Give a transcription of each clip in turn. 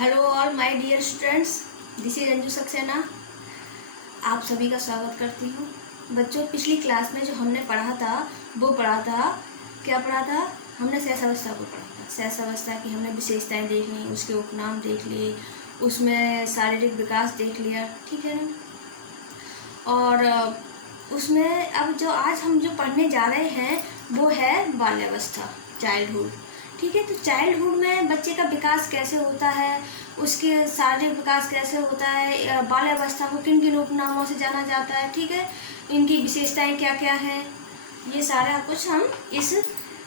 Hello all my dear students, this is Anju Saxena. आप सभी का स्वागत करती हूँ। बच्चों, पिछली क्लास में जो हमने पढ़ा था वो पढ़ा था, क्या पढ़ा था? हमने सहस अवस्था को पढ़ा था। सहस अवस्था की हमने विशेषताएं देख ली, उसके उपनाम देख लिए, उसमें शारीरिक विकास देख लिया, ठीक है ना। और उसमें अब जो आज हम जो पढ़ने जा रहे हैं वो है बाल्यावस्था, चाइल्डहुड। ठीक है, तो चाइल्डहुड में बच्चे का विकास कैसे होता है, उसके शारीरिक विकास कैसे होता है, बाल्यावस्था को किन किन उपनामों से जाना जाता है, ठीक है, इनकी विशेषताएं क्या क्या हैं, ये सारा कुछ हम इस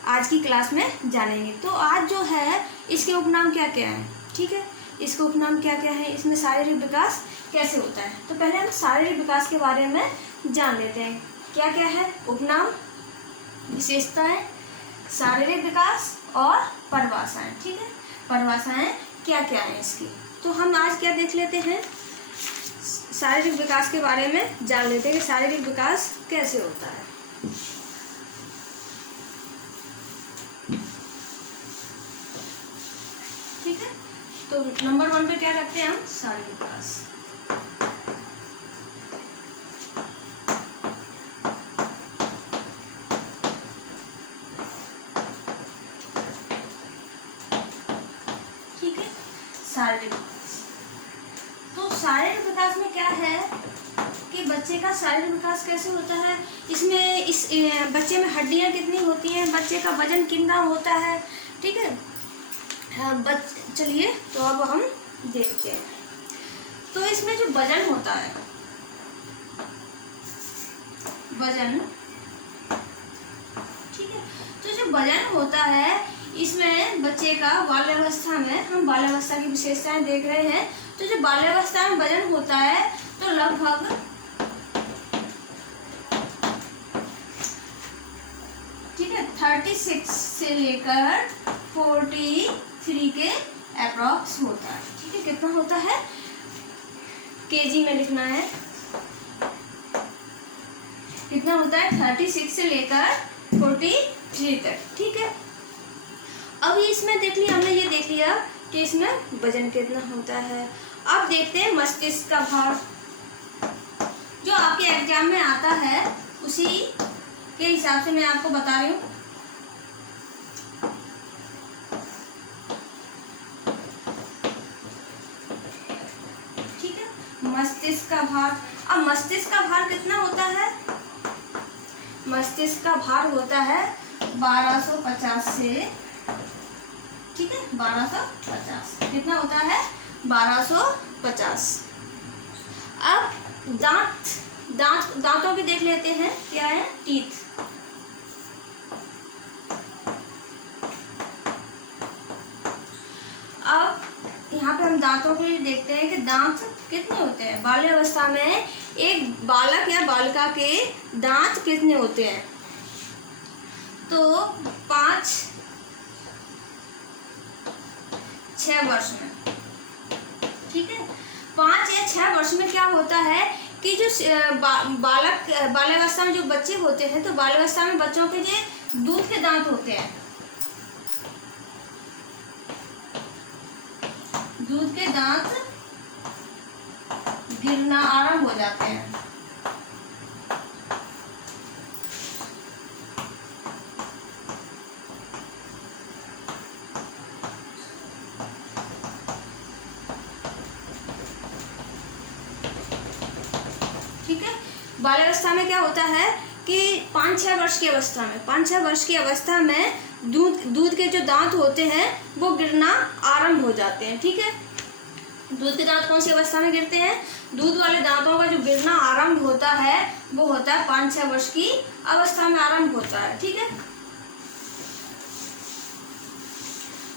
आज की क्लास में जानेंगे। तो आज जो है इसके उपनाम क्या क्या हैं, ठीक है, इसके उपनाम क्या क्या है, इसमें शारीरिक विकास कैसे होता है। तो पहले हम शारीरिक विकास के बारे में जान लेते हैं। क्या क्या है उपनाम, विशेषताएं, शारीरिक विकास और परिभाषाएं, ठीक है। परिभाषाएं क्या क्या है इसकी, तो हम आज क्या देख लेते हैं, शारीरिक विकास के बारे में जान लेते हैं कि शारीरिक विकास कैसे होता है। ठीक है, तो नंबर 1 पे क्या रखते हैं हम, शारीरिक विकास। शारीरिक विकास, तो शारीरिक विकास में क्या है कि बच्चे का शारीरिक विकास कैसे होता है, इसमें इस बच्चे में हड्डियां कितनी होती हैं, बच्चे का वजन कितना होता है, ठीक है। चलिए तो अब हम देखते हैं। तो इसमें जो वजन होता है, वजन, ठीक है, तो जो वजन होता है इसमें बच्चे का बाल्यावस्था में, हम बाल्यावस्था की विशेषताएं देख रहे हैं। तो जो बाल्यावस्था में वजन होता है तो लगभग 36 से लेकर 43 के अप्रॉक्स होता है, ठीक है। कितना होता है, केजी में लिखना है, कितना होता है, 36 से लेकर 43 तक, ठीक है। अब इसमें देख लिया हमने, ये देख लिया कि इसमें वजन कितना होता है। अब देखते हैं मस्तिष्क का भार, जो आपके एग्जाम में आता है उसी के हिसाब से मैं आपको बता रही हूँ। ठीक है, मस्तिष्क का भार। अब मस्तिष्क का भार कितना होता है, मस्तिष्क का भार होता है 1250 से, ठीक है, 1250, कितना होता है, 1250। अब दांतों की देख लेते हैं, क्या है, टीथ। अब यहाँ पे हम दांतों के लिए देखते हैं कि दांत कितने होते हैं बाल्यावस्था में, एक बालक या बालिका के दांत कितने होते हैं, तो 5-6 वर्ष में, ठीक है। 5 या 6 वर्ष में क्या होता है कि जो बालक बाल्यावस्था में जो बच्चे होते हैं, तो बाल्यावस्था में बच्चों के जो दूध के दांत होते हैं, दूध के दांत गिरना आरंभ हो जाते हैं। ठीक है, बाल्यावस्था में क्या होता है कि 5-6 वर्ष की अवस्था में, 5-6 वर्ष की अवस्था में दूध के जो दांत होते हैं वो गिरना आरंभ हो जाते हैं, ठीक है। दूध के दांत कौन सी अवस्था में गिरते हैं, दूध वाले दांतों का जो गिरना आरंभ होता है वो होता है 5-6 वर्ष की अवस्था में आरंभ होता है, ठीक है।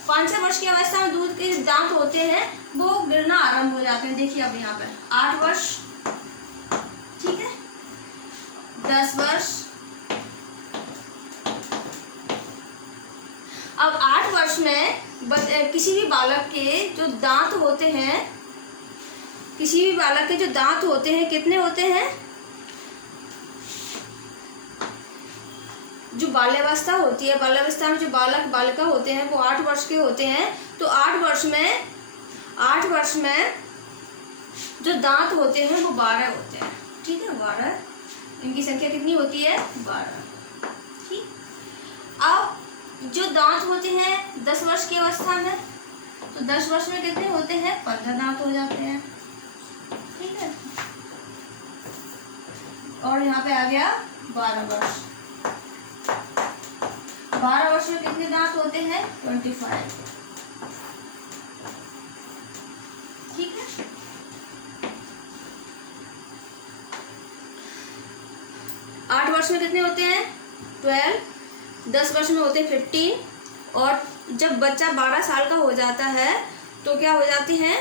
5-6 वर्ष की अवस्था में दूध के दांत होते हैं वो गिरना आरंभ हो जाते हैं। देखिए अब यहाँ पे 8 वर्ष, ठीक है, 10 वर्ष। अब 8 वर्ष में किसी भी बालक के जो दांत होते हैं, किसी भी बालक के जो दांत होते हैं कितने होते हैं, जो बाल्यावस्था होती है, बाल्यावस्था में जो बालक बालिका होते हैं वो 8 वर्ष के होते हैं। तो 8 वर्ष में 8 वर्ष में जो दांत होते हैं वो 12 होते हैं, ठीक है, 12, इनकी संख्या कितनी होती है, 12, ठीक। अब जो दांत होते हैं 10 वर्ष की अवस्था में, तो 10 वर्ष में कितने होते हैं, 15 दांत हो जाते हैं, ठीक है। और यहाँ पे आ गया 12 वर्ष, 12 वर्ष में कितने दांत होते हैं, 25, ठीक है। 8 वर्ष में कितने होते हैं, 12, 10 वर्ष में होते हैं 15, और जब बच्चा 12 साल का हो जाता है तो क्या हो जाते हैं,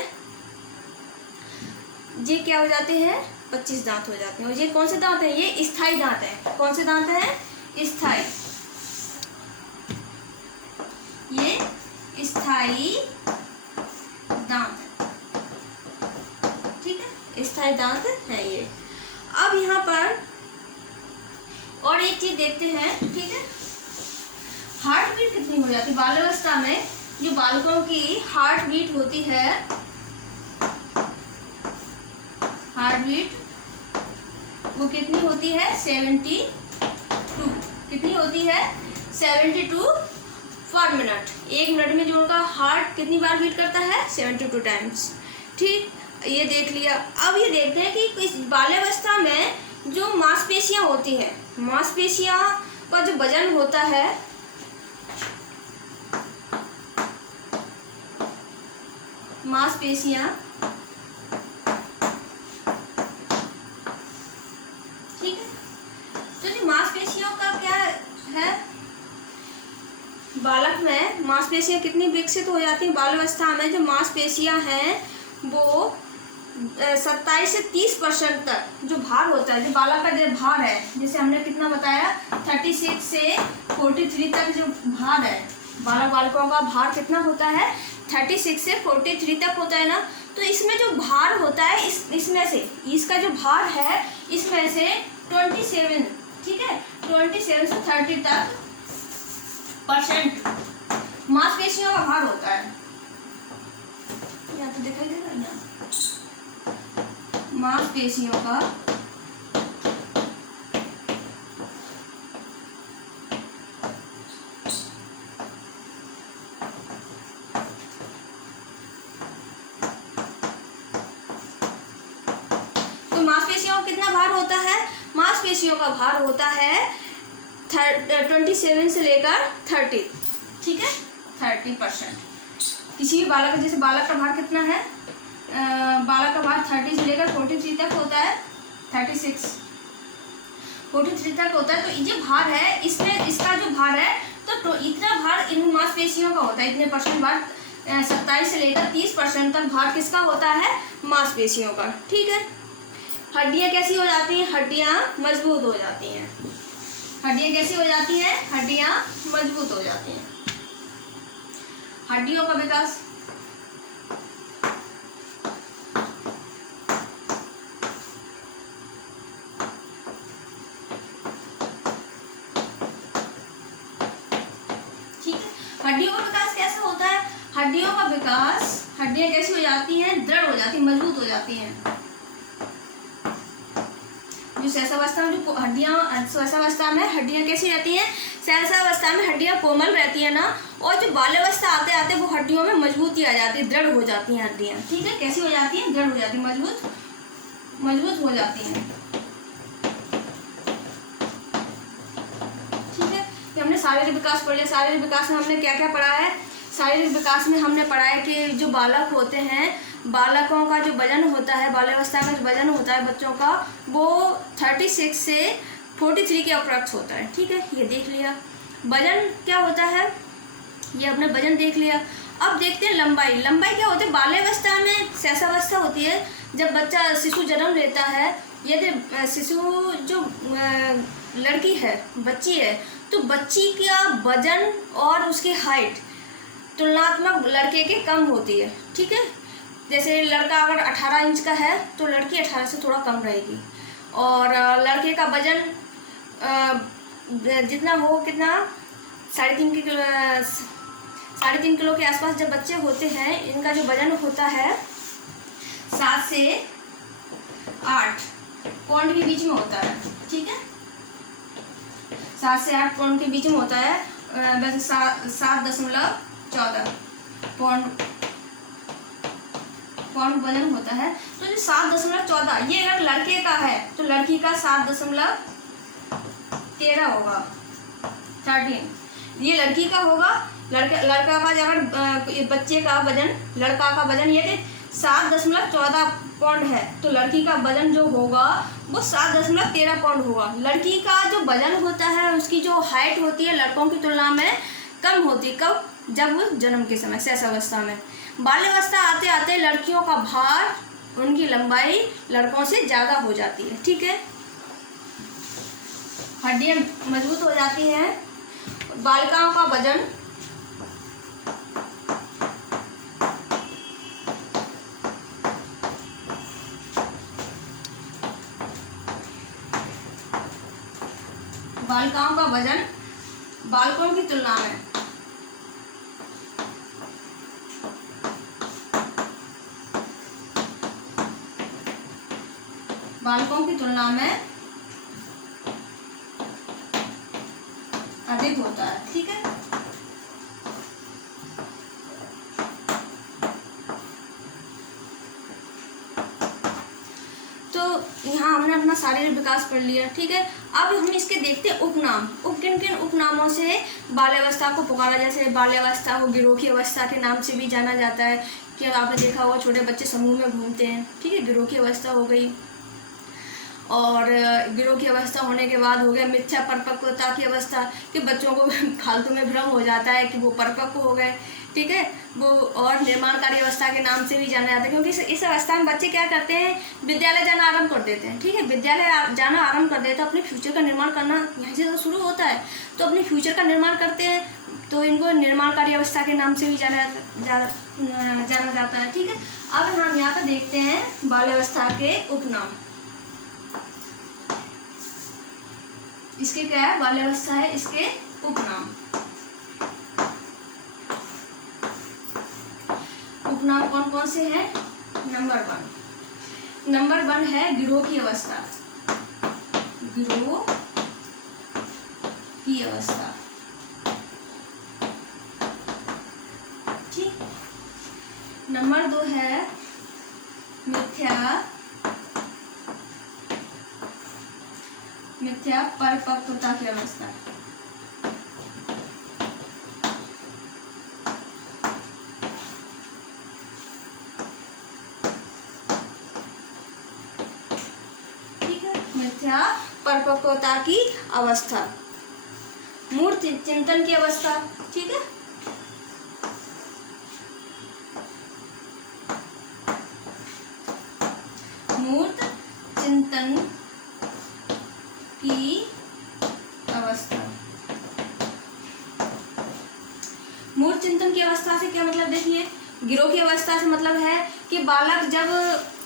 ये क्या हो जाते हैं, 25 दांत हो जाते हैं। और ये कौन से दांत हैं, ये स्थायी दांत है। कौन से दांत हैं, स्थायी, ये स्थायी दांत है, ठीक है, स्थायी दांत है ये। अब यहाँ पर और एक चीज देखते हैं, ठीक है, हार्ट बीट कितनी हो जाती है बाल्यावस्था में। जो बालकों की हार्ट बीट होती है, हार्ट बीट वो कितनी होती है, 72, कितनी होती है, 72 पर मिनट। 1 मिनट में जो उनका हार्ट कितनी बार बीट करता है, 72 टाइम्स, ठीक, ये देख लिया। अब ये देखते हैं कि इस बाल्यावस्था में जो मांसपेशियां होती है, मांसपेशियां का जो वजन होता है, मांसपेशियां, ठीक है, तो जो मांसपेशियों का क्या है, बालक में मांसपेशियां कितनी विकसित हो जाती हैं बाल्यावस्था में। जो मांसपेशियां हैं वो 27 से 30% तक जो भार होता है, जो बालक का जो भार है, जैसे हमने कितना बताया, 36 से 43 तक जो भार है, बालकों का भार कितना होता है, 36 से 43 तक होता है ना। तो इसमें जो भार होता है, इसमें से इसका जो भार है, इसमें से 27, ठीक है, 27 से 30 तक % मांसपेशियों का भार होता है। यहाँ तो दिखाई दे रहा है ना, मांसपेशियों का तो मांसपेशियों का कितना भार होता है, मांसपेशियों का भार होता है 27 से लेकर 30, ठीक है, 30%। किसी भी बालक, जैसे बालक का भार कितना है, बालक का भार 30 से लेकर 43 तक होता है, 36 43 तक होता है। तो ये भार है, इसमें इसका जो भार है, तो इतना भार इन मांसपेशियों का होता है, इतने % भार, 27 से लेकर 30% तक भार किसका होता है, मांसपेशियों का, ठीक है। हड्डियां कैसी हो जाती हैं, हड्डियां मजबूत हो जाती हैं। हड्डियां कैसी हो जाती हैं, हड्डियां मजबूत हो जाती हैं। हड्डियों का विकास, ठीक है, हड्डियों का विकास कैसे होता है, हड्डियों का विकास, हड्डियां कैसी हो जाती हैं, दृढ़ हो जाती हैं, मजबूत हो जाती हैं। जो सहसावस्था में जो हड्डियां, सहसावस्था में हड्डियां कैसी रहती हैं, सहसावस्था में हड्डियां कोमल रहती है ना, और जो बाल्यावस्था आते आते वो हड्डियों में मजबूती आ जाती है, दृढ़ हो जाती हैं हड्डियां, ठीक है, कैसी हो जाती हैं, दृढ़ हो जाती है, मजबूत हो जाती हैं, ठीक है। ये हमने शारीरिक विकास पढ़ लिया। शारीरिक विकास में हमने क्या क्या पढ़ा है, शारीरिक विकास में हमने पढ़ा है कि जो बालक होते हैं, बालकों का जो वजन होता है, बाल्यावस्था का जो वजन होता है बच्चों का, वो 36 से 43 के अप्रॉक्स होता है, ठीक है, ये देख लिया। वजन क्या होता है, ये अपने वजन देख लिया। अब देखते हैं लंबाई। लंबाई क्या होती है, बाल्यावस्था में सहसावस्था होती है, जब बच्चा शिशु जन्म लेता है, यदि शिशु जो लड़की है, बच्ची है, तो बच्ची का वजन और उसकी हाइट तुलनात्मक लड़के के कम होती है, ठीक है। जैसे लड़का अगर 18 इंच का है तो लड़की 18 से थोड़ा कम रहेगी, और लड़के का वजन जितना हो, कितना, 3.5 3.5 किलो के आसपास जब बच्चे होते हैं, इनका जो वजन होता है 7 से 8 पाउंड के बीच में होता है। ठीक है, 7 से 8 पाउंड के बीच में होता है। वैसे 7.14 पाउंड वजन होता है। तो जो 7.14 ये अगर लड़के का है तो लड़की का 7.13 होगा, 13 ये लड़की का होगा। लड़का का अगर बच्चे का वजन, लड़का का वजन ये 7.14 पाउंड है तो लड़की का वजन जो होगा वो 7.13 पाउंड होगा। लड़की का जो वजन होता है उसकी जो हाइट होती है लड़कों की तुलना में कम होती है। कब? जब वो जन्म के समय, शैशवावस्था में। बाल्यावस्था आते आते लड़कियों का भार, उनकी लंबाई लड़कों से ज़्यादा हो जाती है। ठीक है, हड्डियाँ मजबूत हो जाती हैं। बालिकाओं का वजन बालकों की तुलना में अधिक होता है। ठीक है, तो यहाँ हमने अपना शारीरिक विकास पढ़ लिया। ठीक है, अब हम इसके देखते हैं उपनाम। किन किन उपनामों से बाल्यावस्था को पुकारा। जैसे बाल्यावस्था को गिरोही अवस्था के नाम से भी जाना जाता है कि आपने देखा होगा छोटे बच्चे समूह में घूमते हैं। ठीक है, गिरोही अवस्था हो गई। और गिरोही अवस्था होने के बाद हो गया मिथ्या परिपक्वता की अवस्था, कि बच्चों को फालतू में भ्रम हो जाता है कि वो परिपक्व हो गए। ठीक है, वो और निर्माणकारी अवस्था के नाम से भी जाना जाता है, क्योंकि इस अवस्था में बच्चे क्या करते हैं, विद्यालय जाना आरंभ कर देते हैं। ठीक है, विद्यालय जाना आरंभ कर देते हैं, अपने फ्यूचर का निर्माण करना यहाँ से तो शुरू होता है, तो अपने फ्यूचर का निर्माण करते हैं, तो इनको निर्माणकारी अवस्था के नाम से भी जाना जाता है। ठीक है, अब हम यहाँ पर देखते हैं बाल्यावस्था के उपनाम। इसके क्या है, बाल्यावस्था है, इसके उपनाम। उपनाम कौन कौन से हैं? नंबर 1 है गिरोही अवस्था। गिरोही अवस्था। ठीक, नंबर 2 है मिथ्या परिपक्वता की अवस्था। ठीक है, मिथ्या परिपक्वता की अवस्था। मूर्त चिंतन की अवस्था। ठीक है, मूर्त चिंतन की अवस्था। मूर्त चिंतन की अवस्था से क्या मतलब, देखिए गिरोही अवस्था से मतलब है कि बालक जब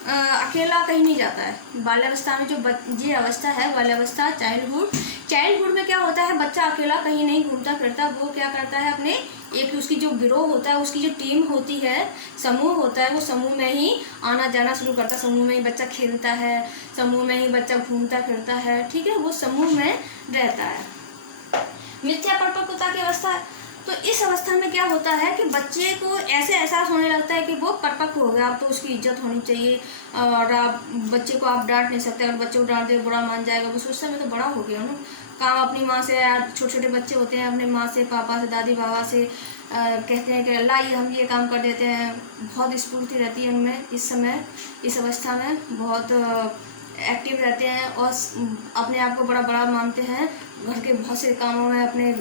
अकेला कहीं नहीं जाता है। बाल्यावस्था में जो ये अवस्था है, बाल्यावस्था चाइल्डहुड में क्या होता है, बच्चा अकेला कहीं नहीं घूमता फिरता। वो क्या करता है, अपने एक उसकी जो गिरोह होता है, उसकी जो टीम होती है, समूह होता है, वो समूह में ही आना जाना शुरू करता है। समूह में ही बच्चा खेलता है, समूह में ही बच्चा घूमता फिरता है। ठीक है, वो समूह में रहता है। मिथ्या परिपक्वता की अवस्था, तो इस अवस्था में क्या होता है कि बच्चे को ऐसे एहसास होने लगता है कि वो परिपक्व हो गया, अब तो उसकी इज्जत होनी चाहिए, और आप बच्चे को आप डांट नहीं सकते। अगर बच्चे को डांट दे बुरा मान जाएगा, वो सोचता है मैं तो बड़ा हो गया ना। काम अपनी माँ से, छोटे छोटे बच्चे होते हैं, अपने माँ से, पापा से, दादी बाबा से कहते हैं कि लाइए हम ये काम कर देते हैं। बहुत स्फूर्ति रहती है उनमें इस समय, इस अवस्था में बहुत एक्टिव रहते हैं और अपने आप को बड़ा बड़ा मानते हैं। घर के बहुत से कामों में अपने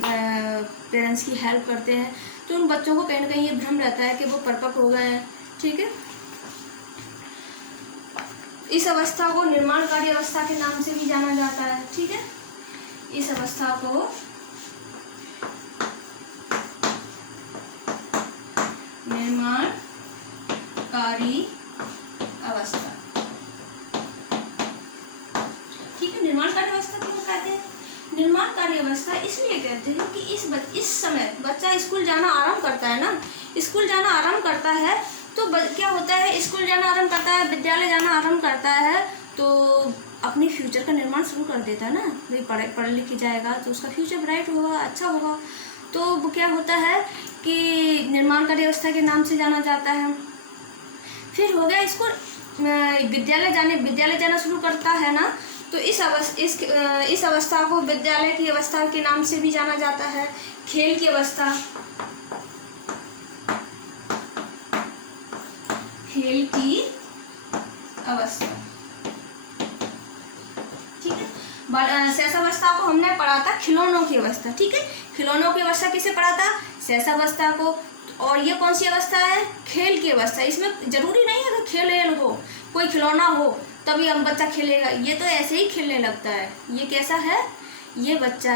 पेरेंट्स की हेल्प करते हैं। तो उन बच्चों को कहीं ना कहीं ये भ्रम रहता है कि वो परिपक्व हो गए हैं। ठीक है, इस अवस्था को निर्माणकारी अवस्था के नाम से भी जाना जाता है। ठीक है, इस अवस्था को निर्माणकारी अवस्था। ठीक है, निर्माणकारी अवस्था क्यों कहते हैं? निर्माणकारी अवस्था इसलिए कहते हैं कि इस इस समय बच्चा स्कूल जाना आरंभ करता है ना, स्कूल जाना आरंभ करता है तो क्या होता है, स्कूल जाना आरंभ करता है, विद्यालय जाना आरंभ करता है तो अपनी फ्यूचर का निर्माण शुरू कर देता है ना। भाई पढ़ लिख जाएगा तो उसका फ्यूचर ब्राइट होगा, अच्छा होगा। तो वो क्या होता है कि निर्माण कार्य अवस्था के नाम से जाना जाता है। फिर हो गया इसको विद्यालय जाना शुरू करता है ना, तो इस अवस्था को विद्यालय की अवस्था के नाम से भी जाना जाता है। खेल की अवस्था, खेल की अवस्था, ठीक है। शैशवावस्था को हमने पढ़ा था खिलौनों की अवस्था, ठीक है। खिलौनों की अवस्था किसे पढ़ा था, शैशवावस्था को। और ये कौन सी अवस्था है, खेल की अवस्था। इसमें जरूरी नहीं है कि खेल हो, कोई खिलौना हो तभी हम बच्चा खेलेगा, ये तो ऐसे ही खेलने लगता है। ये कैसा है, ये बच्चा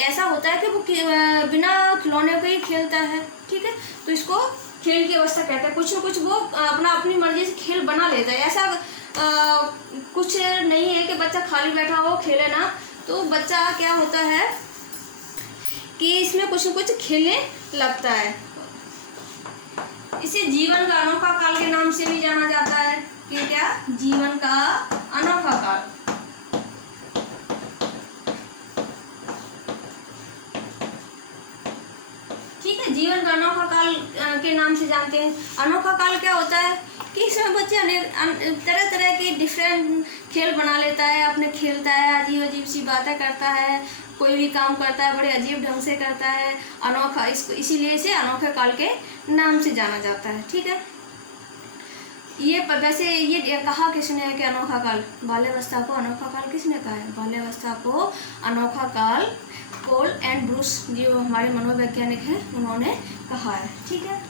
ऐसा होता है कि वो बिना खिलौने के ही खेलता है, ठीक है। तो इसको खेल की अवस्था कहते हैं। कुछ न कुछ वो अपनी मर्जी से खेल बना लेता है। ऐसा कुछ नहीं है कि बच्चा खाली बैठा हो खेले ना, तो बच्चा क्या होता है कि इसमें कुछ न कुछ खेलने लगता है। इसे जीवन का अनोखा काल के नाम से भी जाना जाता है कि क्या, जीवन का अनोखा काल। ठीक है, जीवन का अनोखा काल के नाम से जानते हैं। अनोखा काल क्या होता है कि इसमें बच्चा तरह तरह के डिफरेंट खेल बना लेता है, अपने खेलता है, अजीब अजीब सी बातें करता है, कोई भी काम करता है बड़े अजीब ढंग से करता है। अनोखा, इसको इसीलिए इसे अनोखे काल के नाम से जाना जाता है, ठीक है। ये वैसे ये कहा किसने है कि अनोखा काल, बाल्यावस्था को अनोखा काल किसने कहा है, बाल्यावस्था को अनोखा काल कोल एंड ब्रूस जो हमारे मनोवैज्ञानिक हैं उन्होंने कहा है, ठीक है।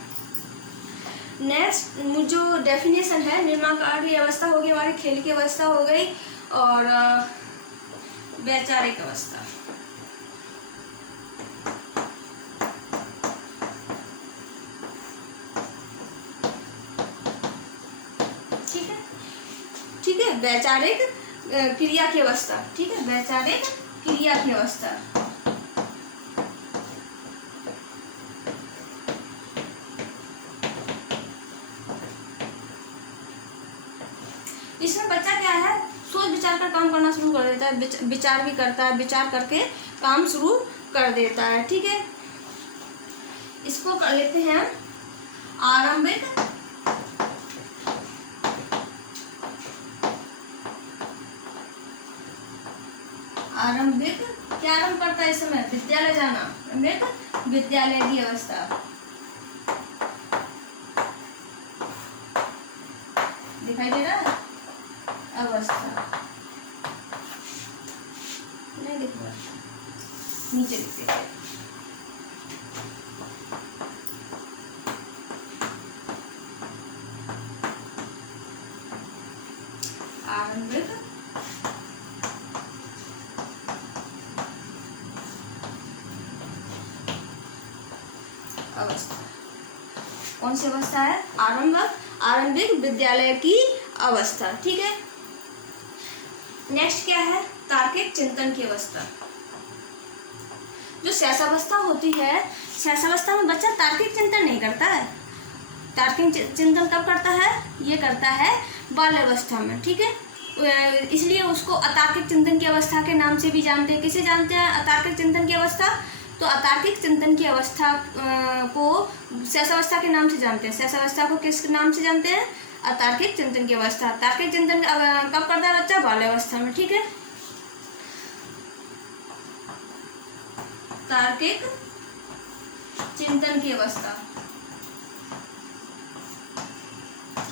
नेक्स्ट जो डेफिनेशन है, निर्माण काल की अवस्था होगी हमारी, खेल की अवस्था हो गई और वैचारिक अवस्था। ठीक है, वैचारिक क्रिया की अवस्था, ठीक है, वैचारिक क्रिया की अवस्था। इसमें बच्चा क्या है, सोच विचार कर काम करना शुरू कर देता है, विचार भी करता है, विचार करके काम शुरू कर देता है, ठीक है। इसको कर लेते हैं आरंभिक क्या आरंभ करता है इस समय, विद्यालय जाना, विद्यालय की अवस्था। दिखाई दे रहा है अवस्था, नहीं दिख रहा, नीचे दिखते हैं। आरंभिक अवस्था, कौन सी अवस्था है, आरंभिक विद्यालय की अवस्था, ठीक है। नेक्स्ट क्या है, तार्किक चिंतन की अवस्था। जो शैशवावस्था होती है, शैशवावस्था में बच्चा तार्किक चिंतन नहीं करता है। तार्किक चिंतन कब करता है, ये करता है बाल्यावस्था में, ठीक है। इसलिए उसको अतार्किक चिंतन की अवस्था के नाम से भी जानते हैं। किसे जानते हैं, अतार्किक चिंतन की अवस्था। तो अतार्किक चिंतन की अवस्था को शैशवावस्था के नाम से जानते हैं। शैशवावस्था को किस नाम से जानते हैं, अतार्किक चिंतन की अवस्था। तार्किक चिंतन कब करता है बच्चा, बाल्यावस्था में, ठीक है। तार्किक चिंतन की अवस्था,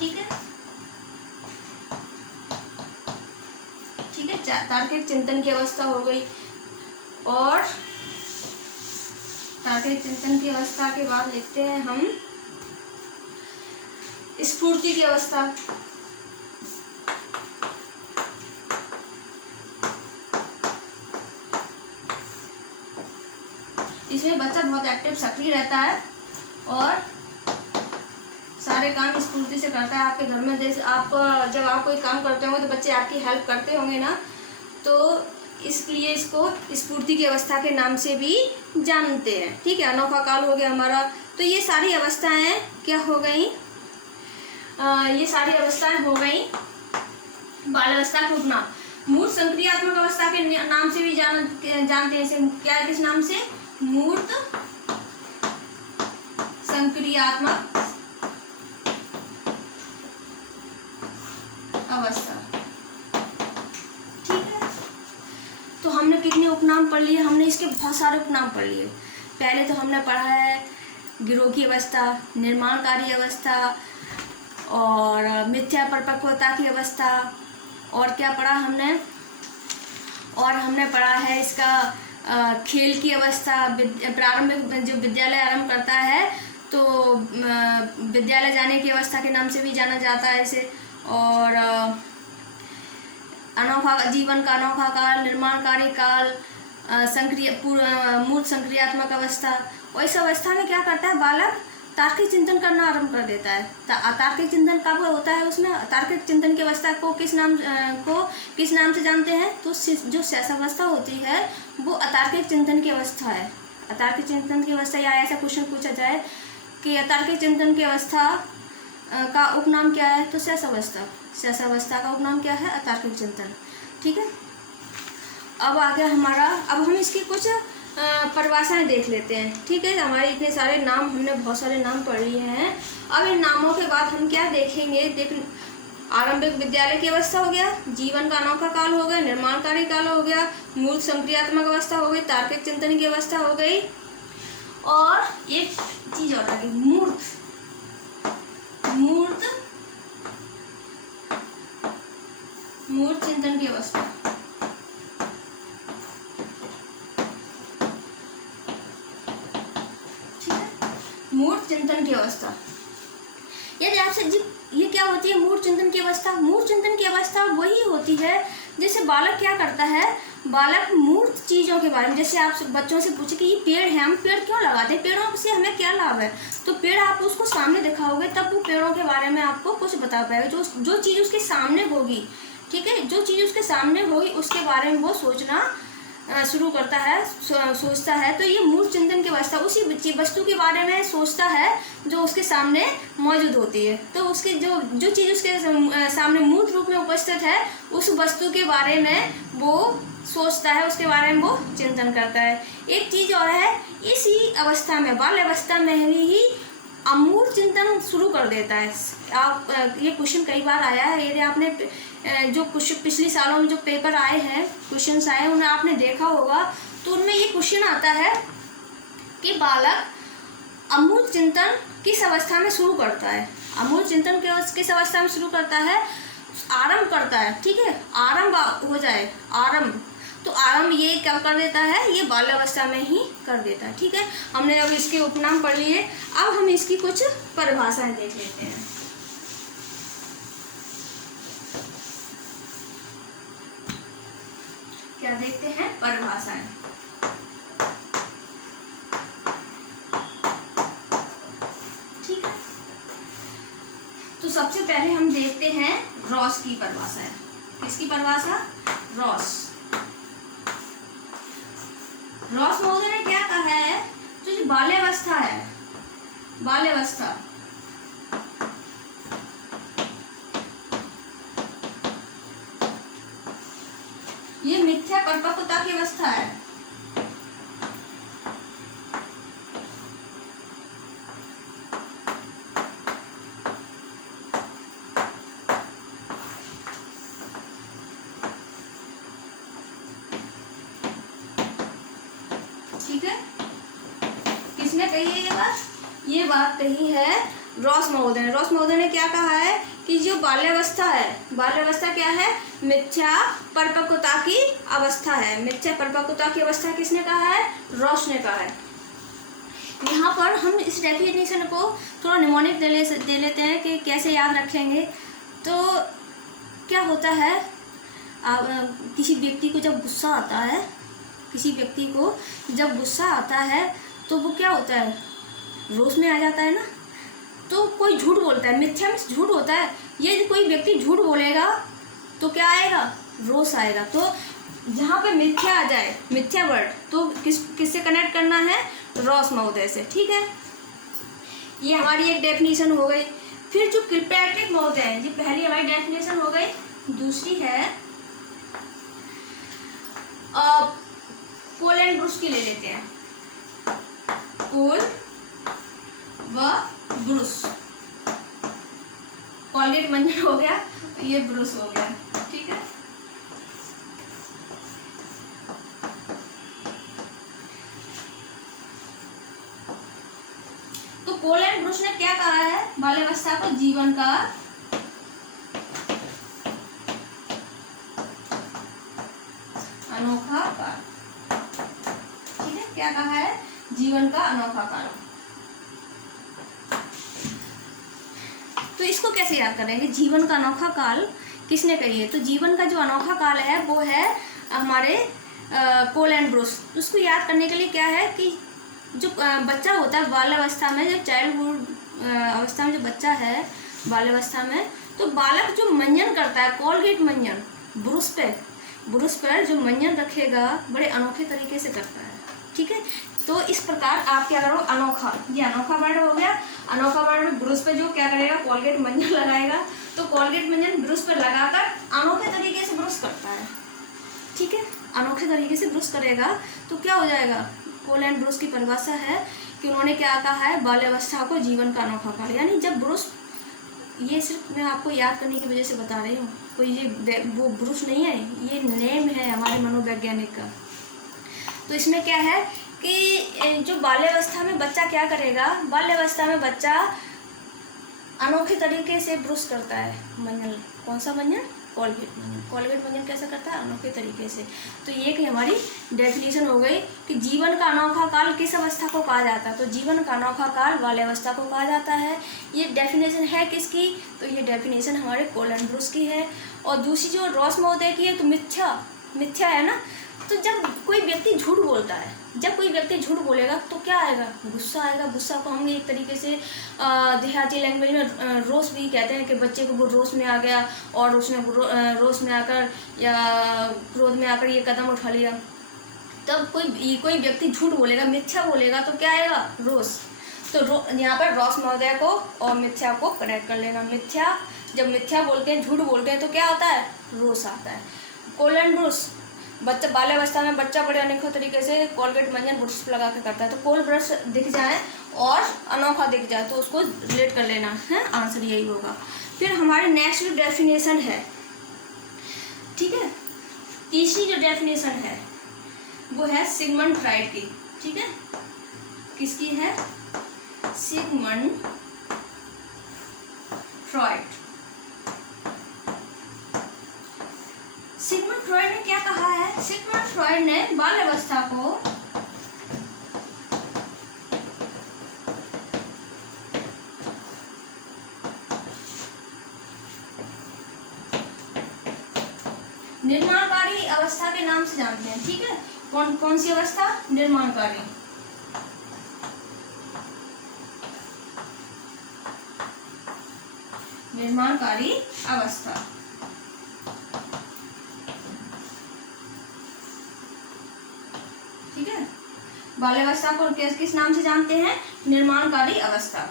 ठीक है, ठीक है। तार्किक चिंतन की अवस्था हो गई। और तार्किक चिंतन की अवस्था के बाद लिखते हैं हम स्फूर्ति की अवस्था। इसमें बच्चा बहुत एक्टिव, सक्रिय रहता है और सारे काम स्फूर्ति से करता है। आपके घर में जैसे जब आप कोई काम करते होंगे तो बच्चे आपकी हेल्प करते होंगे ना, तो इसलिए इसको स्फूर्ति की अवस्था के नाम से भी जानते हैं। ठीक है, अनोखा काल हो गया हमारा। तो ये सारी अवस्थाएं क्या हो गई, ये सारी अवस्थाएं हो गई बाल अवस्था के उपनाम। मूर्त संक्रियात्मक अवस्था के नाम से भी जानते हैं। क्या है, किस नाम से? मूर्त संक्रियात्मक अवस्था। ठीक है, तो हमने कितने उपनाम पढ़ लिए? हमने इसके बहुत सारे उपनाम पढ़ लिए। पहले तो हमने पढ़ा है गिरोह की अवस्था, निर्माणकारी अवस्था, और मिथ्या परिपक्वता की अवस्था, और क्या पढ़ा हमने? और हमने पढ़ा है इसका खेल की अवस्था। प्रारंभिक जो विद्यालय आरंभ करता है तो विद्यालय जाने की अवस्था के नाम से भी जाना जाता है इसे। और अनोखा जीवन का अनोखा काल, निर्माणकारी काल, मूर्त संक्रियात्मक अवस्था। और इस अवस्था में क्या करता है बालक? तार्किक चिंतन करना आरंभ कर देता है। तार्किक चिंतन कब होता है उसमें? तार्किक चिंतन की अवस्था को किस नाम से जानते हैं? तो जो शेषावस्था होती है वो अतार्किक चिंतन की अवस्था है। अतार्किक चिंतन की अवस्था, या ऐसा क्वेश्चन पूछा जाए कि अतार्किक चिंतन की अवस्था का उपनाम क्या है? तो शेषावस्था। शेषावस्था का उपनाम क्या है? अतार्किक चिंतन। ठीक है, अब आ गया हमारा, अब हम इसकी कुछ परिभाषाएं देख लेते हैं। ठीक है, हमारे इतने सारे नाम, हमने बहुत सारे नाम पढ़ लिए हैं। अब इन नामों के बाद हम क्या देखेंगे? आरंभिक विद्यालय की अवस्था हो गया, जीवन का अनोखा काल हो गया, निर्माणकारी काल हो गया, मूर्त संक्रियात्मक अवस्था हो गई, तार्किक चिंतन की अवस्था हो गई, और एक चीज और आ गई, मूर्त चिंतन की अवस्था। मूर्त चिंतन की अवस्था। यदि आपसे ये क्या होती है मूर्त चिंतन की अवस्था? मूर्त चिंतन की अवस्था वही होती है जैसे बालक क्या करता है, बालक मूर्त चीज़ों के बारे में, जैसे आप बच्चों से पूछे कि ये पेड़ है, हम पेड़ क्यों लगाते हैं, पेड़ों से हमें क्या लाभ है, तो पेड़ आप उसको सामने दिखाओगे तब वो पेड़ों के बारे में आपको कुछ बता पाएगा। जो चीज़ उसके सामने होगी, ठीक है, जो चीज़ उसके सामने होगी उसके बारे में वो सोचना शुरू करता है, सोचता है। तो ये मूर्त चिंतन की अवस्था उसी वस्तु के बारे में सोचता है जो उसके सामने मौजूद होती है। तो उसकी जो चीज़ उसके सामने मूर्त रूप में उपस्थित है उस वस्तु के बारे में वो सोचता है, उसके बारे में वो चिंतन करता है। एक चीज़ और है, इसी अवस्था में बाल अवस्था में ही अमूर्त चिंतन शुरू कर देता है। आप ये क्वेश्चन कई बार आया है, यदि आपने जो कुछ पिछले सालों में जो पेपर आए हैं, क्वेश्चंस आए, उन्हें आपने देखा होगा, तो उनमें ये क्वेश्चन आता है कि बालक अमूर्त चिंतन किस अवस्था में शुरू करता है। अमूर्त चिंतन किस अवस्था में शुरू करता है? आरंभ करता है, ठीक है, आरंभ हो जाए, आरंभ, तो आरंभ ये क्या कर देता है, ये बाल अवस्था में ही कर देता है। ठीक है, हमने अब इसके उपनाम पढ़ लिए, अब हम इसकी कुछ परिभाषाएं देख लेते हैं। क्या देखते हैं? परिभाषाएं। ठीक है, तो सबसे पहले हम देखते हैं रॉस की परिभाषा है। किसकी परिभाषा? रॉस महोदय ने क्या कहा है, जो बाल्यावस्था है, बाल्यावस्था ये मिथ्या परिपक्वता की अवस्था है। ठीक है, किसने कही है ये बात? ये बात कही है रॉस महोदय ने। रॉस महोदय ने क्या कहा है कि जो बाल्यावस्था है, बाल्यावस्था क्या है? मिथ्या परिपक्वता की अवस्था है। मिथ्या परिपक्वता की अवस्था किसने कहा है? रॉस ने कहा है। यहाँ पर हम इस डेफिनेशन को थोड़ा निमोनिक दे लेते हैं कि कैसे याद रखेंगे। तो क्या होता है, किसी व्यक्ति को जब गुस्सा आता है, किसी व्यक्ति को जब गुस्सा आता है तो वो क्या होता है, रोष में आ जाता है ना, तो कोई झूठ बोलता है, मिथ्या में झूठ होता है। यदि कोई व्यक्ति झूठ बोलेगा तो क्या आएगा? रोष आएगा। तो जहाँ पे मिथ्या आ जाए, मिथ्या वर्ड, तो किससे कनेक्ट करना है? रॉस महोदय से। ठीक है, ये हमारी एक डेफिनेशन हो गई। फिर जो किलपैट्रिक महोदय है, ये पहली हमारी डेफिनेशन हो गई। दूसरी है पोल एंड ब्रुश की ले लेते हैं। पोल व ब्रुश, कॉलगेट मंजन हो गया, ये ब्रुश हो गया। ठीक है, तो पोल एंड ब्रुश ने क्या कहा है? बाल्यावस्था को जीवन का अनोखा काल। ठीक है, क्या कहा है? जीवन का अनोखा काल। तो इसको कैसे याद करेंगे? जीवन का अनोखा काल किसने कही है? तो जीवन का जो अनोखा काल है वो है हमारे पोल एंड ब्रुश। उसको याद करने के लिए क्या है कि जो बच्चा होता है बाल्यावस्था में, जब चाइल्डहुड अवस्था में जो बच्चा है बाल्यावस्था में, तो बालक जो मंजन करता है, कॉलगेट मंजन, ब्रुश पर जो मंजन रखेगा बड़े अनोखे तरीके से करता है। ठीक है, तो इस प्रकार आप क्या करो? अनोखा, ये अनोखा वर्ड हो गया। अनोखा वर्ड में ब्रुश पे जो क्या करेगा? कॉलगेट मंजन लगाएगा। तो कॉलगेट मंजन ब्रुश पर लगाकर अनोखे तरीके से ब्रुश करता है। ठीक है, अनोखे तरीके से ब्रुश करेगा तो क्या हो जाएगा? पोल एंड ब्रुश की परिभाषा है कि उन्होंने क्या कहा है? बाल्यावस्था को जीवन का अनोखा काल। यानी जब ब्रुश, ये सिर्फ मैं आपको याद करने की वजह से बता रही हूँ, कोई ये वो ब्रुश नहीं है, ये नेम है हमारे मनोवैज्ञानिक का। तो इसमें क्या है कि जो बाल्यावस्था में बच्चा क्या करेगा? बाल्यावस्था में बच्चा अनोखे तरीके से ब्रुश करता है मंजन। कौन सा मंजन? कॉलगेट मंजन। कॉलगेट मंजन कैसा करता है? अनोखे तरीके से। तो ये कि हमारी डेफिनेशन हो गई कि जीवन का अनोखा काल किस अवस्था को कहा जाता है? तो जीवन का अनोखा काल बाल्यावस्था को कहा जाता है। ये डेफिनेशन है किसकी? तो ये डेफिनेशन हमारे पोल एंड ब्रुश की है। और दूसरी जो रॉस महोदय की है, तो मिथ्या है ना। तो जब कोई व्यक्ति झूठ बोलता है, जब कोई व्यक्ति झूठ बोलेगा तो क्या आएगा? गुस्सा आएगा। गुस्सा को हम एक तरीके से देहाती लैंग्वेज में रोष भी कहते हैं कि बच्चे को वो रोष में आ गया और उसने रोष में आकर या क्रोध में आकर ये कदम उठा लिया। तब कोई व्यक्ति झूठ बोलेगा, मिथ्या बोलेगा तो क्या आएगा? रोष। तो यहाँ पर रॉस महोदय को और मिथ्या को कनेक्ट कर लेना। मिथ्या, जब मिथ्या बोलते हैं, झूठ बोलते हैं तो क्या आता है? रोष आता है। पोल एंड ब्रुश, बच्चा बाल्यावस्था में बच्चा बड़े अनेकों तरीके से कॉलगेट मंजन ब्रश लगा के करता है। तो कोल ब्रश दिख जाए और अनोखा दिख जाए तो उसको रिलेट कर लेना है, आंसर यही होगा। फिर हमारे नेक्स्ट जो डेफिनेशन है, ठीक है, तीसरी जो डेफिनेशन है वो है सिगमंड फ्राइड की। ठीक है, किसकी है? Sigmund Freud. सिगमंड फ्रॉइड ने क्या कहा है? सिगमंड फ्रॉइड ने बाल्यावस्था को निर्माणकारी अवस्था के नाम से जानते हैं। ठीक है, कौन सी अवस्था? निर्माणकारी। निर्माणकारी अवस्था। ठीक है, बाल्यावस्था को किस नाम से जानते हैं? निर्माणकारी अवस्था।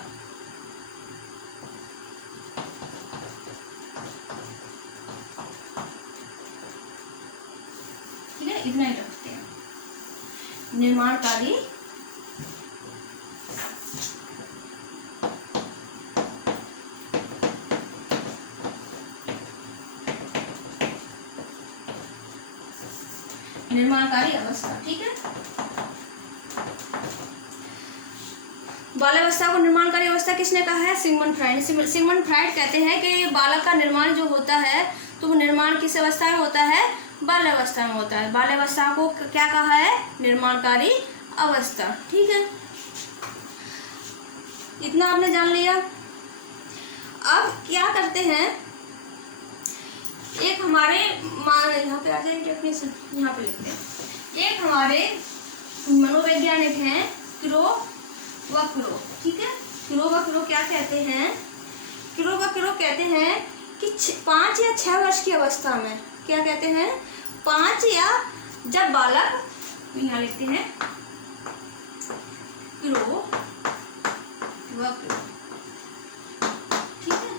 ठीक है, इतना ही रखते हैं, निर्माणकारी अवस्था। ठीक है, बाल्यावस्था को निर्माणकारी अवस्था किसने कहा है? Sigmund Freud. सिगमंड फ्राइड कहते हैं कि बालक का निर्माण जो होता है तो वो निर्माण किस अवस्था में होता है? बाल्यावस्था में होता है। बाल्यावस्था को क्या कहा है? निर्माणकारी अवस्था। ठीक है, इतना आपने जान लिया। अब क्या करते हैं, एक हमारे यहाँ पे आ जाए डेफिनेशन, यहाँ पे लिखते हैं। एक हमारे मनोवैज्ञानिक हैं क्रो व क्रो। ठीक है, क्रो व क्रो क्या कहते हैं? क्रो व क्रो कहते हैं कि 5 या 6 वर्ष की अवस्था में, क्या कहते हैं? 5 या जब बालक, यहाँ लिखते हैं क्रो वक्र, ठीक है।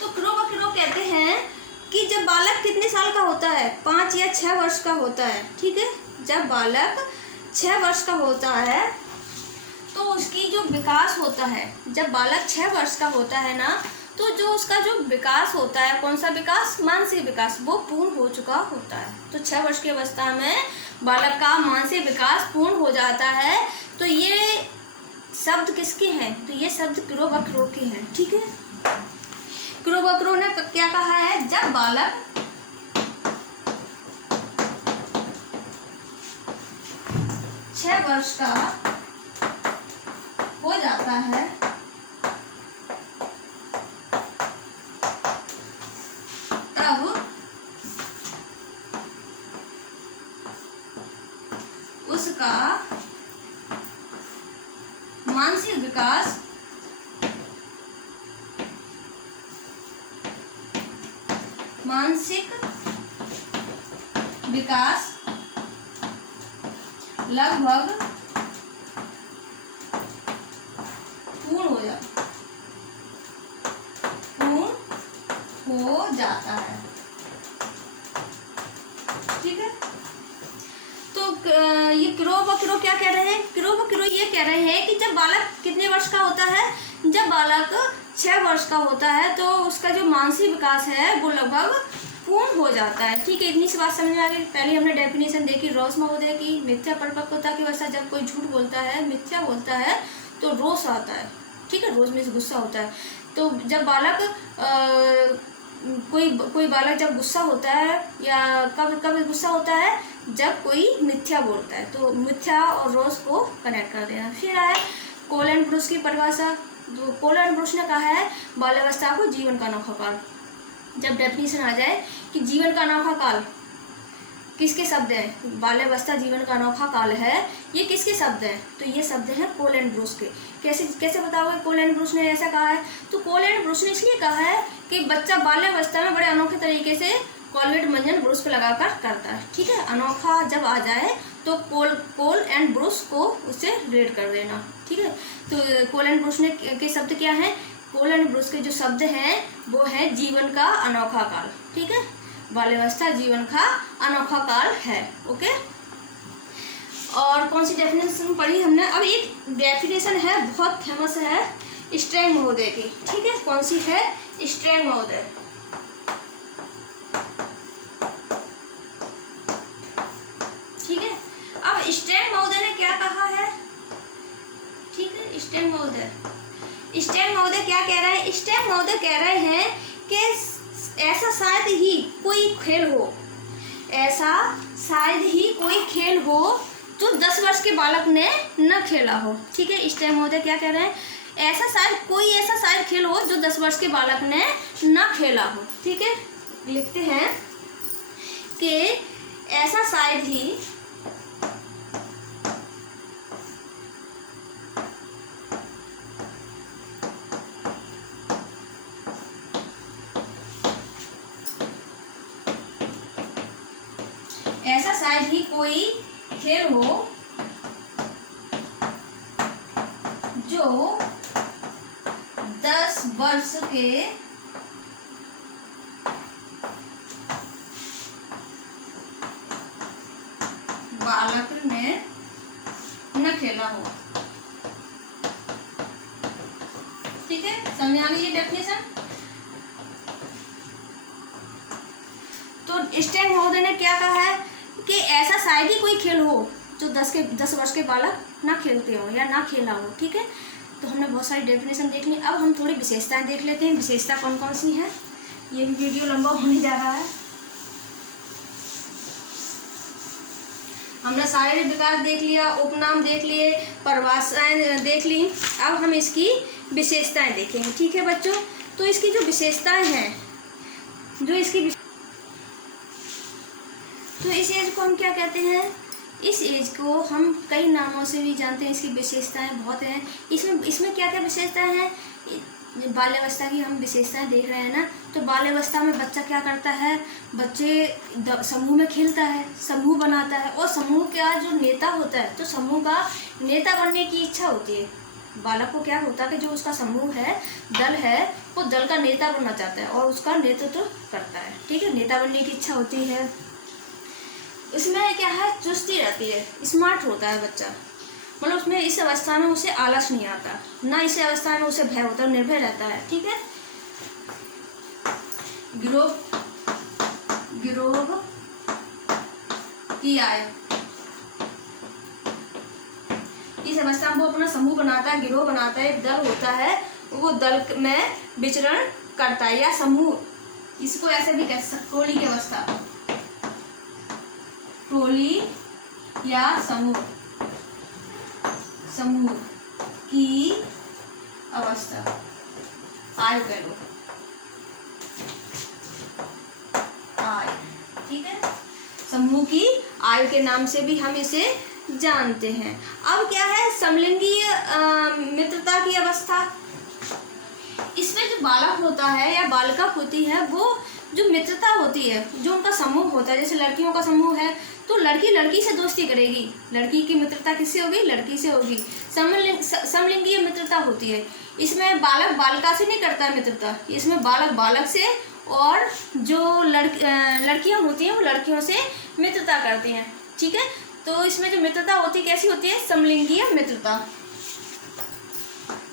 तो क्रो वक्र कहते हैं कि जब बालक कितने साल का होता है, 5 या 6 वर्ष का होता है, ठीक है। जब बालक 6 वर्ष का होता है तो उसकी जो विकास होता है, जब बालक 6 वर्ष का होता है ना, तो जो उसका जो विकास होता है, कौन सा विकास, मानसिक विकास, वो पूर्ण हो चुका होता है। तो 6 वर्ष की अवस्था में बालक का मानसिक विकास पूर्ण हो जाता है। तो ये शब्द किसके हैं, तो ये शब्द क्रो वक्रो के हैं, ठीक है। क्रो वक्रो ने क्या कहा है, जब बालक 6 वर्ष का हो जाता है तब उसका मानसिक विकास लगभग पूर्ण हो जाता है, ठीक है। तो ये क्रो वक्रो क्या कह रहे हैं, क्रो वक्रो ये कह रहे हैं कि जब बालक कितने वर्ष का होता है, जब बालक 6 वर्ष का होता है तो उसका जो मानसिक विकास है वो लगभग पूर्ण हो जाता है, ठीक है। इतनी सी बात समझ में आ गई। पहले हमने डेफिनेशन देखी रोष महोदय की, मिथ्या परिपक्वता की अवस्था, जब कोई झूठ बोलता है, मिथ्या बोलता है तो रोष आता है, ठीक है। रोष में गुस्सा होता है। तो जब बालक कोई बालक जब गुस्सा होता है, या कब गुस्सा होता है, जब कोई मिथ्या बोलता है, तो मिथ्या और रोष को कनेक्ट कर देना। फिर आए कोल एंड ब्रुश की परिभाषा। तो कोल एंड ब्रुश ने कहा है बाल्यावस्था को जीवन का अनोखा काल। जब डेफिनेशन आ जाए कि जीवन का अनोखा काल किसके शब्द हैं, बाल्यावस्था जीवन का अनोखा काल है, ये किसके शब्द हैं, तो ये शब्द हैं कोल एंड ब्रुश के। कैसे बताओगे कोल एंड ब्रुश ने ऐसा कहा है, तो कोल एंड ब्रुश ने इसलिए कहा है कि बच्चा बाल्यावस्था में बड़े अनोखे तरीके से कोलगेट मंजन ब्रुश पे लगाकर करता है, ठीक है। अनोखा जब आ जाए तो कोल एंड ब्रुश को उससे रेड कर देना, ठीक है। तो कोल एंड ब्रुश ने के शब्द क्या हैं, कोल एंड ब्रुश के जो शब्द हैं वो है जीवन का अनोखा काल, ठीक है। बाल्यावस्था जीवन का अनोखा काल है, ओके। और कौन सी डेफिनेशन पढ़ी हमने, अब एक डेफिनेशन है बहुत फेमस है स्ट्रैंग महोदय की, ठीक है। कौन सी है, स्ट्रैंग महोदय, ठीक है। अब स्ट्रैंग महोदय ने क्या कहा है, ठीक है। स्ट्रैंग महोदय क्या कह रहे हैं, स्ट्रैंग महोदय कह रहे हैं कि ऐसा शायद ही कोई खेल हो, ऐसा शायद ही कोई खेल हो जो 10 वर्ष के बालक ने न खेला हो, ठीक है। स्ट्रैंग महोदय क्या कह रहे हैं, ऐसा शायद खेल हो जो 10 वर्ष के बालक ने न खेला हो, ठीक है। लिखते हैं कि ऐसा शायद ही कोई खेल हो जो 10 वर्ष के बालक ने न खेला हो, ठीक है। समझ आ गई ये डेफिनेशन। तो स्ट्रैंग महोदय ने क्या कहा है कि ऐसा शायद ही कोई खेल हो जो 10 वर्ष के बालक ना खेलते हो या ना खेला हो, ठीक है। तो हमने बहुत सारी डेफिनेशन देख ली। अब हम थोड़ी विशेषताएं देख लेते हैं, विशेषता कौन कौन सी हैं। ये भी वीडियो लंबा होने जा रहा है। हमने शारीरिक विकास देख लिया, उपनाम देख लिए, परिभाषाएं देख ली। अब हम इसकी विशेषताएं देखेंगे, ठीक है बच्चों। तो इसकी जो विशेषताएं हैं, तो इस एज को हम क्या कहते हैं, इस एज को हम कई नामों से भी जानते हैं। इसकी विशेषताएं बहुत हैं। इसमें क्या क्या विशेषताएं हैं, बाल्यावस्था की हम विशेषताएं देख रहे हैं ना, तो बाल्यावस्था में बच्चा क्या करता है, बच्चे समूह में खेलता है, समूह बनाता है, और समूह का जो नेता होता है, तो समूह का नेता बनने की इच्छा होती है। बालक को क्या होता है कि जो उसका समूह है, दल है, वो दल का नेता बनना चाहता है और उसका नेतृत्व करता है। ठीक है, नेता बनने की इच्छा होती है। इसमें क्या है, चुस्ती रहती है, स्मार्ट होता है बच्चा, मतलब उसमें इस अवस्था में उसे आलस नहीं आता, ना इस अवस्था में उसे भय होता है, निर्भय रहता है। ठीक है, गिरोह की आय, इस अवस्था में वो अपना समूह बनाता है, गिरोह बनाता है, एक दल होता है, वो दल में विचरण करता है, या समूह, इसको ऐसे भी कह सकते, टोली की अवस्था, टोली या समूह की अवस्था, आयु कह लो, आयु। ठीक है, समूह की आयु के नाम से भी हम इसे जानते हैं। अब क्या है, समलिंगीय मित्रता की अवस्था। इसमें जो बालक होता है या बालिका होती है, वो जो मित्रता होती है, जो उनका समूह होता है, जैसे लड़कियों का समूह है, तो लड़की लड़की से दोस्ती करेगी, लड़की की मित्रता किससे होगी, लड़की से होगी। समलिंगीय मित्रता होती है, इसमें बालक बालिका से नहीं करता है मित्रता, इसमें बालक बालक से, और जो लड़कियां होती हैं वो लड़कियों से मित्रता करती हैं। ठीक है, तो इसमें जो मित्रता होती है कैसी होती है, समलिंगीय मित्रता।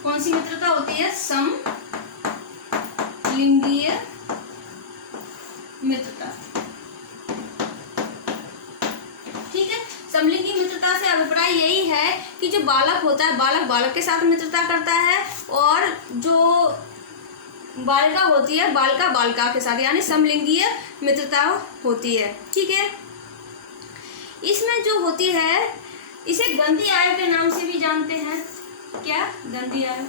कौन सी मित्रता होती है, समलिंगीय मित्रता। ठीक है, समलिंगीय मित्रता से अभिप्राय यही है कि जो बालक होता है, बालक बालक के साथ मित्रता करता है, और जो बालिका होती है, बालिका बालिका के साथ, यानी समलिंगीय मित्रता होती है। ठीक है, इसमें जो होती है, इसे गंदी आयु के नाम से भी जानते हैं। क्या, गंदी आयु।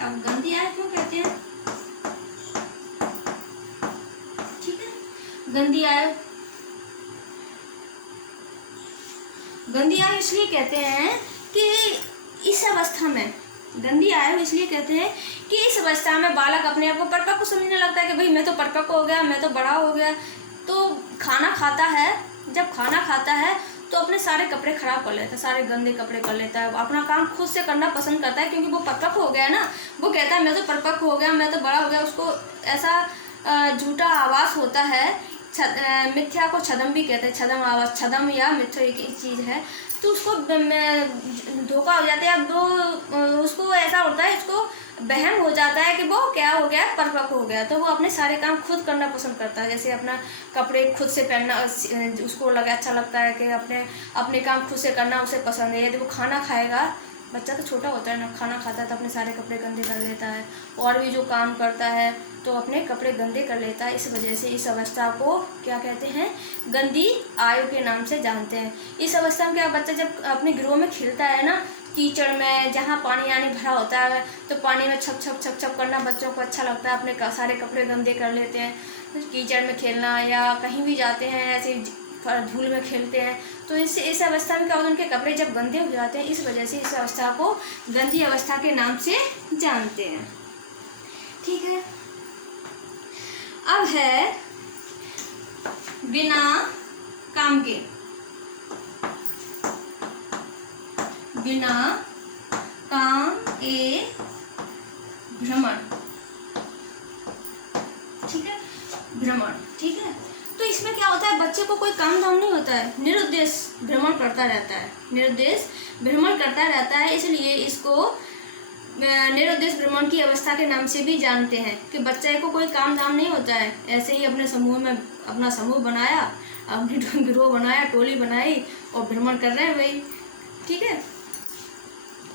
अब गंदी आयु क्यों कहते हैं, ठीक है, गंदी आयु, गंदी आयु इसलिए कहते हैं कि इस अवस्था में, गंदी आयु इसलिए कहते हैं कि इस अवस्था में बालक अपने आप को परिपक्व समझने लगता है कि भाई मैं तो परिपक्व हो गया, मैं तो बड़ा हो गया। तो खाना खाता है, जब खाना खाता है तो अपने सारे कपड़े खराब कर लेता है, सारे गंदे कपड़े कर लेता है, अपना काम खुद से करना पसंद करता है, क्योंकि वो परिपक्व हो गया है ना, वो कहता है मैं तो परिपक्व हो गया, मैं तो बड़ा हो गया। उसको ऐसा झूठा आवास होता है, मिथ्या को छदम भी कहते हैं, छदम आवास, छदम या मिथ्या एक चीज़ है, तो उसको धोखा हो जाता है। अब वो उसको ऐसा होता है, इसको वहम हो जाता है कि वो क्या हो गया, परिपक्व हो गया, तो वो अपने सारे काम खुद करना पसंद करता है। जैसे अपना कपड़े खुद से पहनना उसको अच्छा लगता है कि अपने काम खुद से करना उसे पसंद है। यदि वो खाना खाएगा, बच्चा तो छोटा होता है ना, खाना खाता है तो अपने सारे कपड़े गंदे कर लेता है, और भी जो काम करता है तो अपने कपड़े गंदे कर लेता है। इस वजह से इस अवस्था को क्या कहते हैं, गंदी आयु के नाम से जानते हैं। इस अवस्था में क्या, बच्चा जब अपने गिरोह में खेलता है ना, कीचड़ में, जहाँ पानी आनी भरा होता है, तो पानी में छप छप छप छप करना बच्चों को अच्छा लगता है, अपने सारे कपड़े गंदे कर लेते हैं। कीचड़ में खेलना, या कहीं भी जाते हैं ऐसे धूल में खेलते हैं, तो इससे इस अवस्था में क्या होता है, उनके कपड़े जब गंदे हो जाते हैं, इस वजह से इस अवस्था को गंदी अवस्था के नाम से जानते हैं। ठीक है, अब है बिना काम के, बिना काम ए भ्रमण। ठीक है, भ्रमण। ठीक है, तो इसमें क्या होता है, बच्चे को कोई काम धाम नहीं होता है, निरुद्देश भ्रमण करता रहता है, निरुद्देश भ्रमण करता रहता है, इसलिए इसको निरुद्देश भ्रमण की अवस्था के नाम से भी जानते हैं कि बच्चे को कोई काम धाम नहीं होता है, ऐसे ही अपने समूह में अपना समूह बनाया, अपनी गिरोह बनाया, टोली बनाई और भ्रमण कर रहे हैं भाई। ठीक है,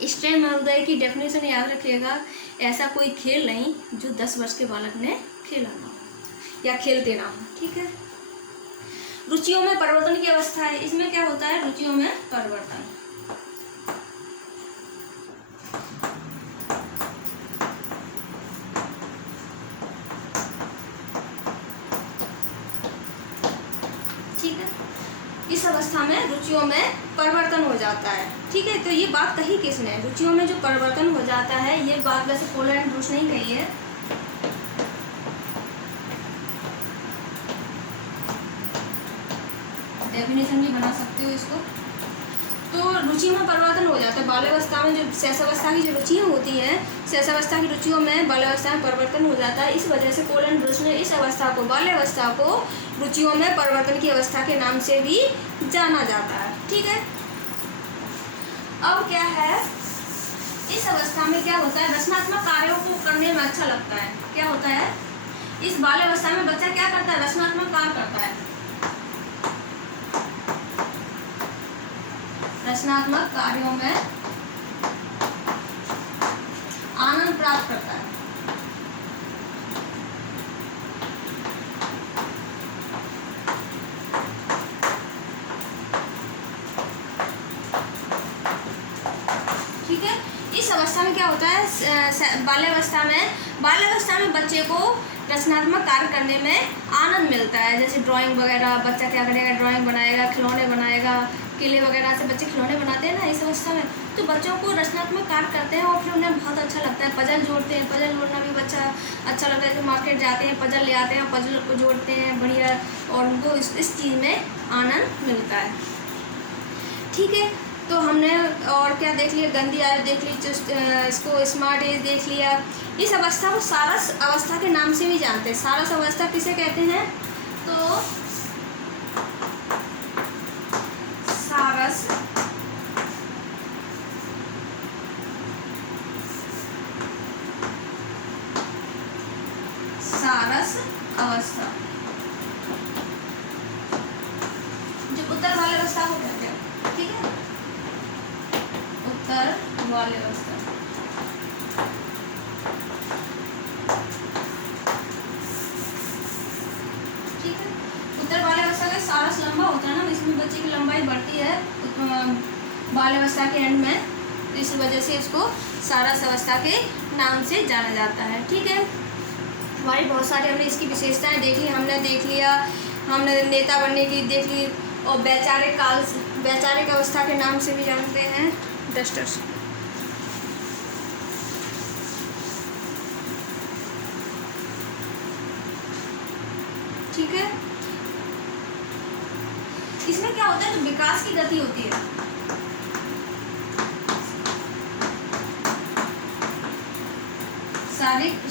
स्टेम महोदय की डेफिनेशन याद रखिएगा, ऐसा कोई खेल नहीं जो 10 वर्ष के बालक ने खेला ना हो या खेलते ना हो। ठीक है, रुचियों में परिवर्तन की अवस्था है, इसमें क्या होता है, रुचियों में परिवर्तन। ठीक है, इस अवस्था में रुचियों में परिवर्तन हो जाता है। ठीक है, तो ये बात कही किसने? रुचियों में जो परिवर्तन हो जाता है, ये बात वैसे कोहलर एंड ब्रूस ने ही कही है। डेफिनेशन भी बना सकते हो इसको। तो रुचियों में परिवर्तन हो जाता है। बाल्यावस्था में जो शैशवावस्था की जो रुचियाँ होती हैं, शैशवावस्था की रुचियों में बाल्यावस्था में परिवर्तन हो जाता है। इस वजह से कोहलर एंड ब्रूस ने इस अवस्था को, बाल्यावस्था को, रुचियों में परिवर्तन की अवस्था के नाम से भी जाना जाता है। ठीक है, अब क्या है, इस अवस्था में क्या होता है, रचनात्मक कार्यों को करने में अच्छा लगता है। क्या होता है, इस बाल्यावस्था में बच्चा क्या करता है, रचनात्मक कार्य करता है, रचनात्मक कार्यों में आनंद प्राप्त करता है। ठीक है, इस अवस्था में क्या होता है, बाल्यावस्था में बच्चे को रचनात्मक कार्य करने में आनंद मिलता है। जैसे ड्राइंग वगैरह, बच्चा क्या करेगा, ड्राइंग बनाएगा, खिलौने बनाएगा, किले वगैरह से बच्चे खिलौने बनाते हैं ना इस अवस्था में। तो बच्चों को रचनात्मक कार्य करते हैं और फिर उन्हें बहुत अच्छा लगता है। पजल जोड़ते हैं, पजल जोड़ना भी बच्चा अच्छा लगता है। जो मार्केट जाते हैं, पजल ले आते हैं, पजल को जोड़ते हैं बढ़िया, और उनको इस चीज़ में आनंद मिलता है। ठीक है, तो हमने और क्या देख लिया, गंदी आदत देख ली, इसको स्मार्ट एज देख लिया। इस अवस्था को सारस अवस्था के नाम से भी जानते हैं। सारस अवस्था किसे कहते हैं, तो सारस अवस्था, जो उत्तर वाले अवस्था को कहते हैं। ठीक है, उत्तर वाले अवस्था। ठीक है, उत्तर वाले अवस्था का सारस लंबा होता है ना, इसमें बच्चे की लंबाई बढ़ती है बाल्यावस्था के एंड में, तो इस वजह से इसको सारस अवस्था के नाम से जाना जाता है। ठीक है, हमारी बहुत सारी हमने इसकी विशेषताएं देख ली, हमने देख लिया, हमने नेता बनने की देख ली, और वैचारिक अवस्था के नाम से भी जानते हैं डस्टर्स। ठीक है, इसमें क्या होता है, जो विकास की गति होती है,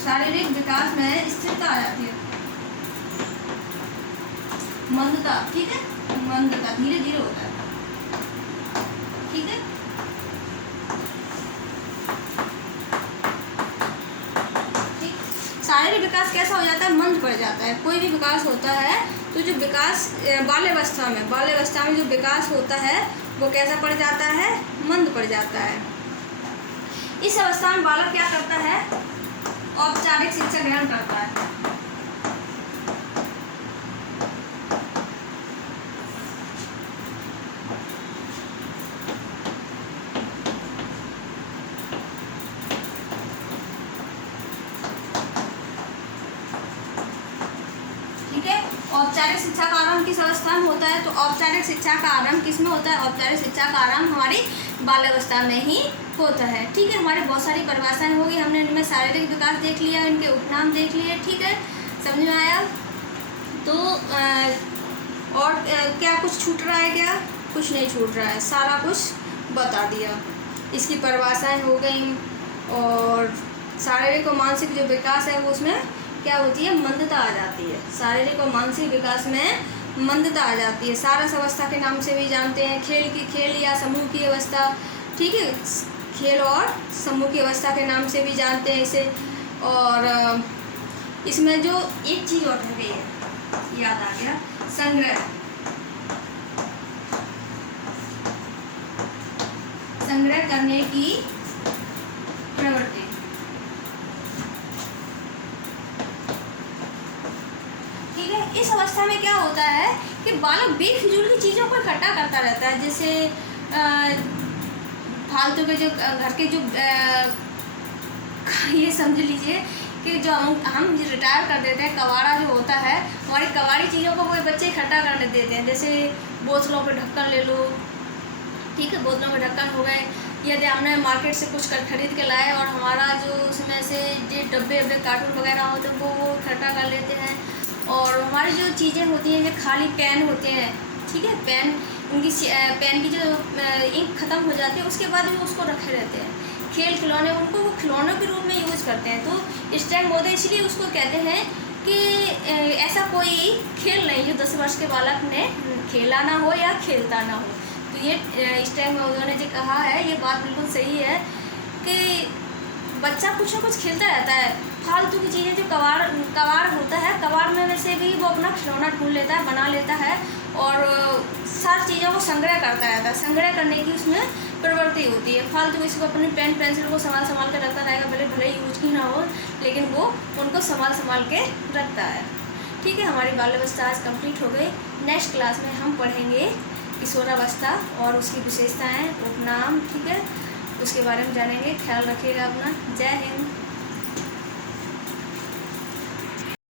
शारीरिक विकास में स्थिरता आ जाती है, मंदता। ठीक है, मंदता धीरे धीरे होता है। ठीक है, ठीक, शारीरिक विकास कैसा हो जाता है, मंद पड़ जाता है। कोई भी विकास होता है तो जो विकास बाल्यावस्था में जो विकास होता है वो कैसा पड़ जाता है, मंद पड़ जाता है। इस अवस्था में बालक क्या करता है, औपचारिक शिक्षा ग्रहण करता है। ठीक है, औपचारिक शिक्षा का आरंभ किस अवस्था में होता है, तो औपचारिक शिक्षा का आरंभ किस में होता है, औपचारिक शिक्षा का आरंभ हमारी बाल्यावस्था में ही होता है। ठीक है, हमारी बहुत सारी परिभाषाएं होगी, हमने इनमें शारीरिक विकास देख लिया, इनके उपनाम देख लिए। ठीक है, समझ में आया? तो और क्या कुछ छूट रहा है, क्या कुछ नहीं छूट रहा है, सारा कुछ बता दिया। इसकी परिभाषाएं हो गई, और शारीरिक और मानसिक जो विकास है वो उसमें क्या होती है, मंदता आ जाती है। शारीरिक और मानसिक विकास में मंदता आ जाती है। सारस अवस्था के नाम से भी जानते हैं। खेल या समूह की अवस्था, ठीक है, खेल और समूह की अवस्था के नाम से भी जानते हैं इसे। और इसमें जो एक चीज़ और रह गई है, याद आ गया, संग्रह करने की प्रवृत्ति। ठीक है, इस अवस्था में क्या होता है कि बालक बेफिजूल की चीज़ों को इकट्ठा करता रहता है। जैसे फालतू के जो घर के जो ये समझ लीजिए कि जो हम रिटायर कर देते हैं, कबाड़ा जो होता है, हमारी कबाड़ी चीज़ों को वो बच्चे इकट्ठा करने देते हैं। जैसे बोतलों पे ढक्कन ले लो, ठीक है। बोतलों में ढक्कन हो गए, यदि हमने मार्केट से कुछ खरीद के लाए और हमारा जो उसमें से जो डब्बे वब्बे कार्टून वगैरह होते हैं वो इकट्ठा कर लेते हैं। और हमारी जो चीज़ें होती हैं, जो खाली पेन होते हैं, ठीक है, पेन पेन की जो इंक ख़त्म हो जाती है उसके बाद भी उसको रखे रहते हैं। खेल खिलौने उनको वो खिलौनों के रूप में यूज़ करते हैं। तो स्टैम्प पौधे इसलिए उसको कहते हैं कि ऐसा कोई खेल नहीं जो 10 वर्ष के बालक ने खेला ना हो या खेलता ना हो। तो ये स्टैम्प पौधों ने जो कहा है ये बात बिल्कुल सही है कि बच्चा कुछ ना कुछ खेलता रहता है। फालतू की चीज़ें जो कबाड़ होता है, कबाड़ में से भी वो अपना खिलौना ढूंढ लेता है, बना लेता है और सारी चीज़ों को संग्रह करता रहता है। संग्रह करने की उसमें प्रवृत्ति होती है। फालतू इसको अपनी पेन पेंसिल को संभाल कर रखता रहेगा, भले यूज की ना हो, लेकिन वो उनको संभाल के रखता है। ठीक है, हमारी बाल अवस्था आज कंप्लीट हो गई। नेक्स्ट क्लास में हम पढ़ेंगे किशोरावस्था और उसकी विशेषताएँ, उपनाम, ठीक है, उसके बारे में जानेंगे। ख्याल रखिएगा अपना। जय हिंद।